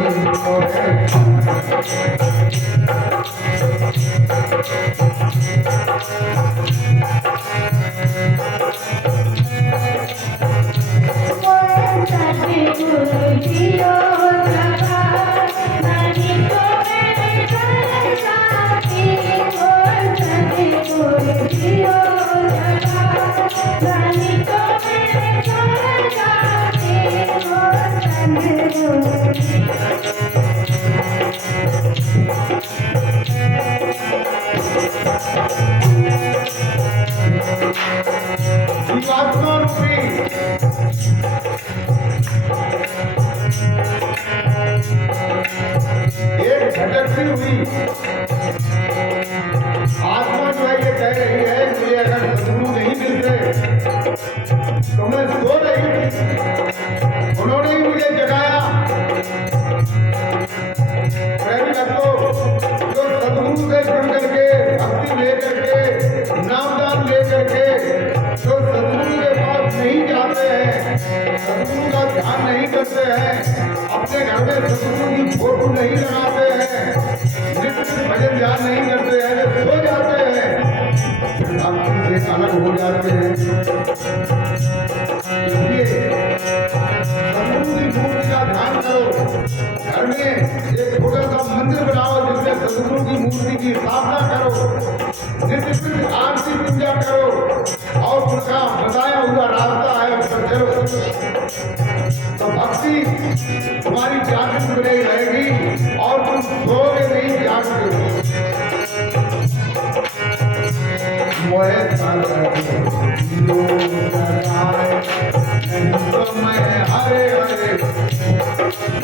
जीवात्मा रूपी एक भटकती हुई आत्मा जो है ये कह रही है, मुझे अगर सदगुरु नहीं मिलते तो मैं सो रही थी, उन्होंने ही मुझे जगाया। जो सदगुरु से जुड़ करके भक्ति ले करके नामदान ले करके जो सदगुरु के पास नहीं जाते हैं, सदगुरु का ध्यान नहीं करते हैं, अपने घर में सदगुरु की फोटो नहीं लगाते हैं, नित्य भजन ध्यान नहीं करते हैं, वे सो जाते हैं, भक्ति से अलग हो जाते हैं। इसलिए सदगुरु की मूर्ति का ध्यान करो। घर में एक छोटा सा मंदिर बनाओ जिसमें सदगुरु की मूर्ति की स्थापना करो, नित्य आरती पूजा करो और उनका बताया हुआ रास्ता है उस पर चलो, तो भक्ति तुम्हारी जागृत बनी रहेगी और तुम सोओगे नहीं, जागते हो। नहीं तो मैं हरे हरे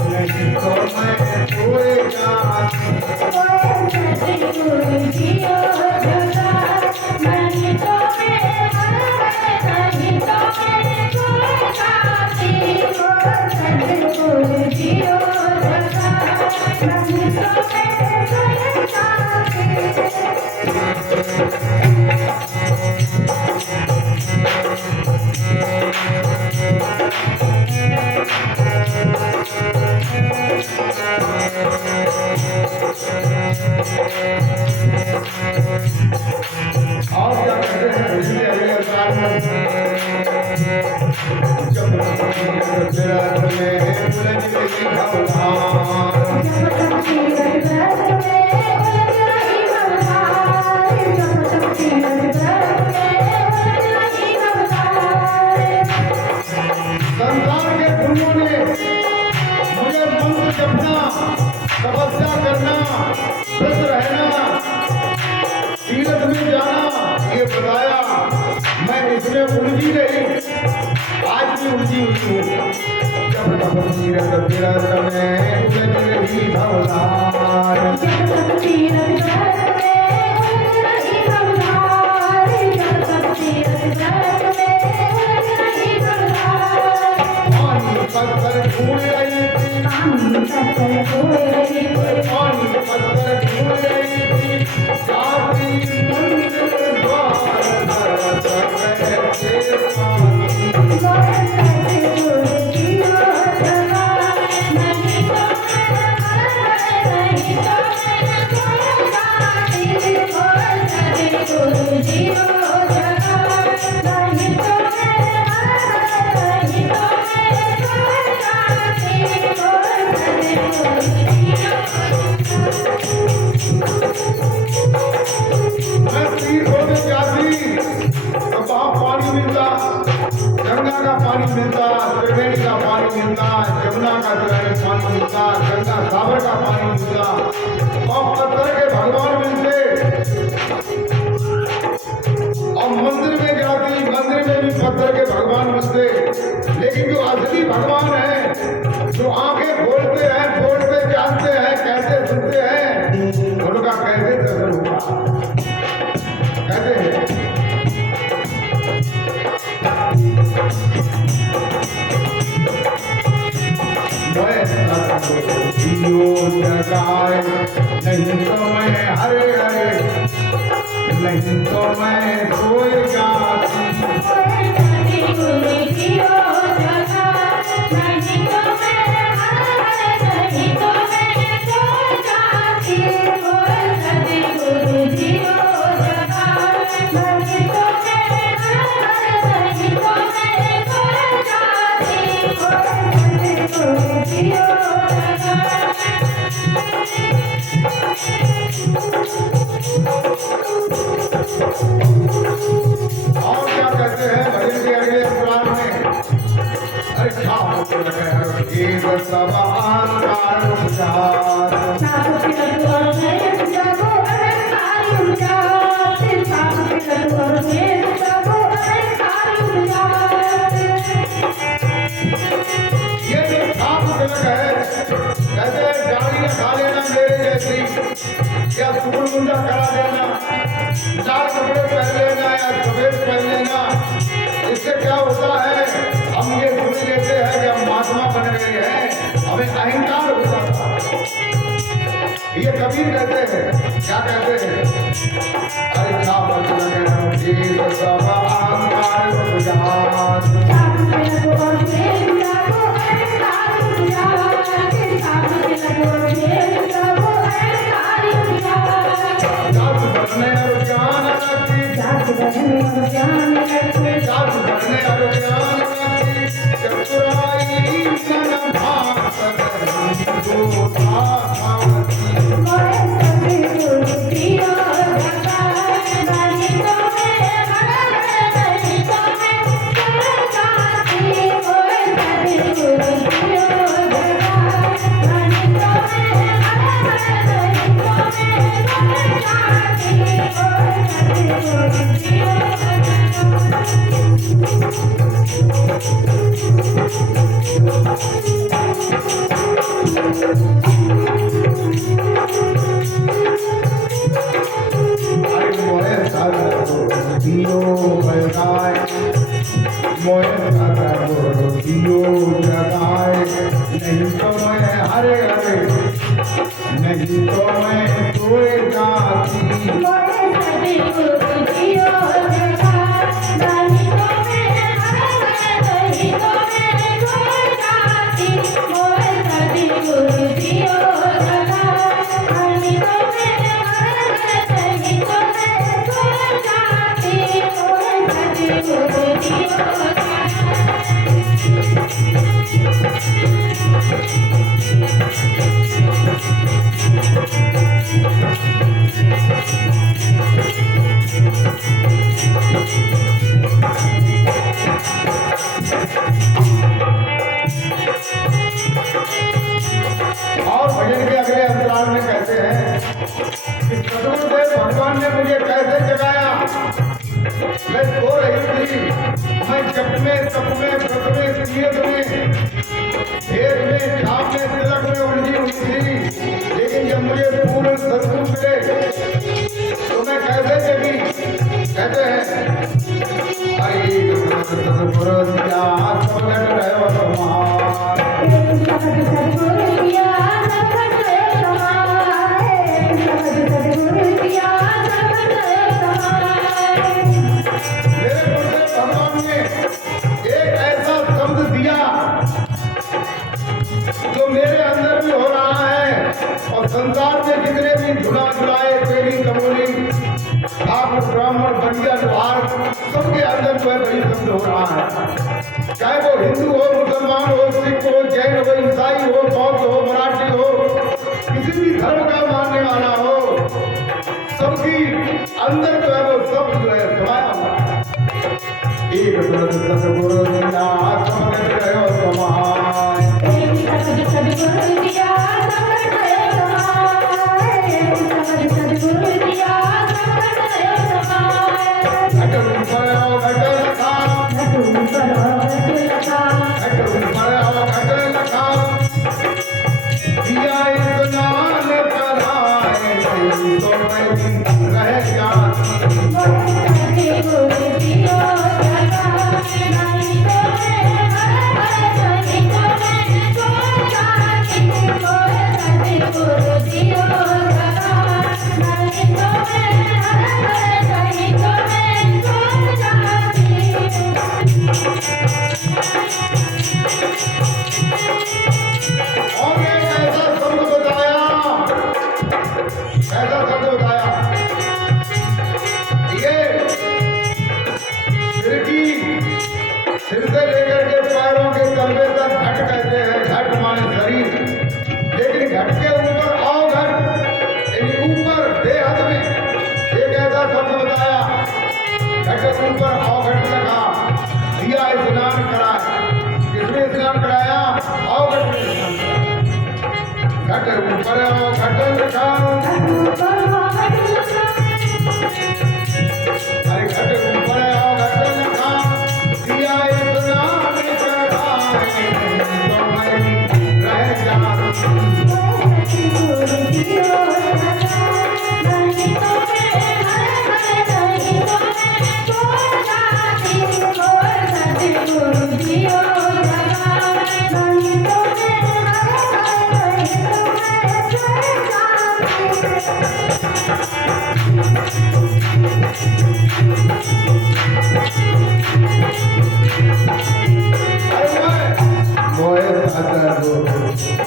नहीं तो मैं सोए और क्या कहते हैं इसलिए अगले अवतार में जब गुजरात में उलझ गई भवनार, संसार के गुरुओं ने मुझे मंत्र जपना, तपस्या करना, व्रत रहना, तीर्थ में जाना ये बताया। मैं इसमें उलझी रही, आज भी उलझी हुई हूँ। जब तक तीर्थ विरत में उलझ रही भवनार, पानी पत्थर ढूंढ रही थी, पानी पत्थर ढूंढ रही थी, जाती मंदिर द्वार दियो जगाए, नहीं तो मैं हरे हरे, नहीं तो मैं सोए जाती। और क्या कहते हैं भजन के अगले पुराण में, अरे सब अहंकार उपचार, ये जो छाप तिलक है, कहते हैं गाड़ी खा लेना मेरे जैसी, या सुकुल मुंडा करा देना, लाल कपड़े पहन लेना या सफेद पहन लेना, इससे क्या होता है, हम ये सोच लेते हैं कि हम महात्मा बन गए हैं, हमें अहंकार होता था। ये कबीर कहते हैं, क्या कहते हैं, अरे छाप तिलक है सब अहंकार उपचार, नहीं तो मैं हरे हरे, नहीं तो मैं सोए जाती। और भजन के अगले अंतराल में कहते हैं कि सदगुरुदेव भगवान ने मुझे कैसे जगाया, मैं सो रही थी, मैं जप में तप में व्रत में तीर्थ में भेद में छाप में तिलक में उलझी हुई थी, लेकिन जब मुझे पूर्ण सदगुरु मिले तो मैं कैसे जगी। कहते हैं अरे सदगुरु दिया सब घट रहे समार, संसार में जितने भी झुला झुलाए तेरी कमोली ठाकुर ब्राह्मण बंडिया लोहार सबके अंदर जो है वही शब्द हो रहा है, चाहे वो हिंदू हो मुसलमान हो सिख हो जैन हो ईसाई हो बौद्ध हो मराठी हो किसी भी धर्म का मानने वाला हो, सबकी अंदर जो है वो सब जो है समाया हुआ है। एक सदगुरु दिया सब रहे समाय, ऊपर अवघट लगा, दिया स्नान कराया। किसने स्नान कराया? अवघट ने स्नान कराया। घट ऊपर अवघट लगा, अरे घट ऊपर अवघट लगा, दिया स्नान कराए, तो मैं रह जाती।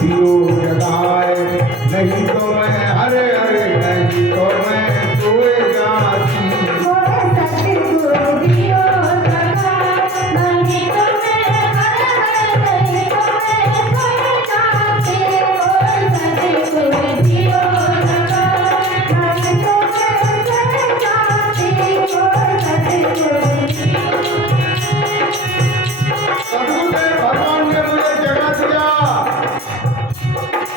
पियो जगाए, नहीं तो मैं हरे हरे, नहीं तो मैं सोए जाती। सदगुरुदेव भगवान ने मुझे जगा दिया।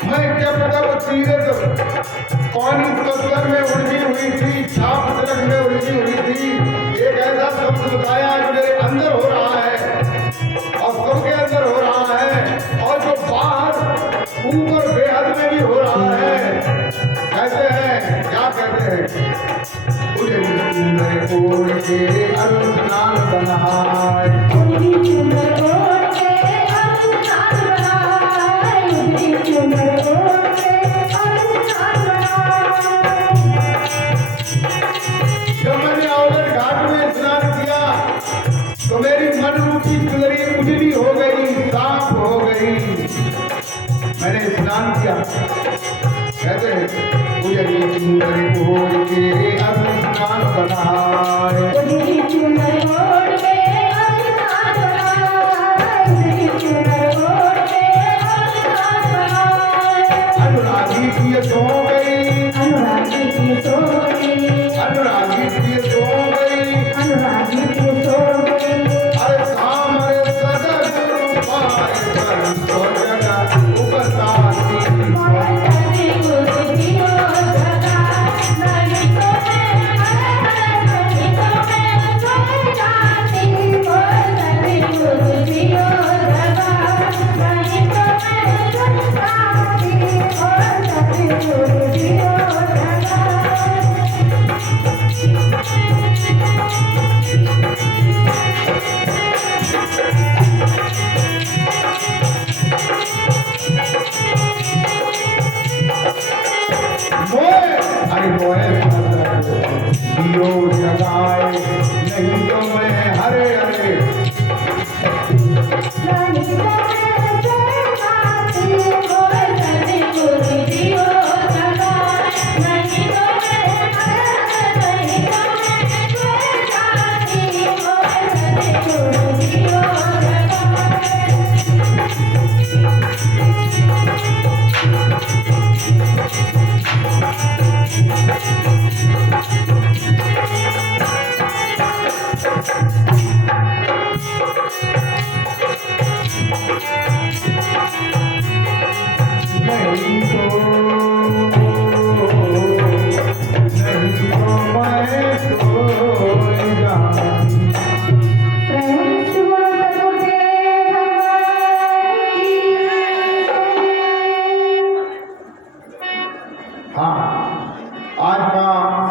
मैं जब तब तीरथ पानी तत्वर में उलझी हुई थी, छाप तिलक में उलझी हुई थी, एक ऐसा शब्द बताया जो मेरे अंदर हो रहा है और सबके अंदर हो रहा है, और जो बाहर ऊपर बेहद में भी हो रहा है। कहते हैं, क्या कहते हैं? मुझे मेरे कोल के अनुस्नान बनाए, जब मैंने अवघट घाट में स्नान किया तो मेरी मन रूपी चुनरी उजली हो गई, साफ हो गई। मैंने स्नान किया। कहते हैं, उजली चुनरी ओढ़ के अनुस्नान बनाए, अनुरागी की सो गई, अनुरागी की सो गई। अरे सामरे सदगुरु पाए, पर तो जगा उपसाती। दियो जगाए, नहीं तो मैं हरे हरे,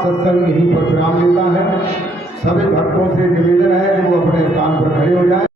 सत्संग यहीं पर विराम लेता है। सभी भक्तों से निवेदन है कि वो अपने स्थान पर खड़े हो जाएं।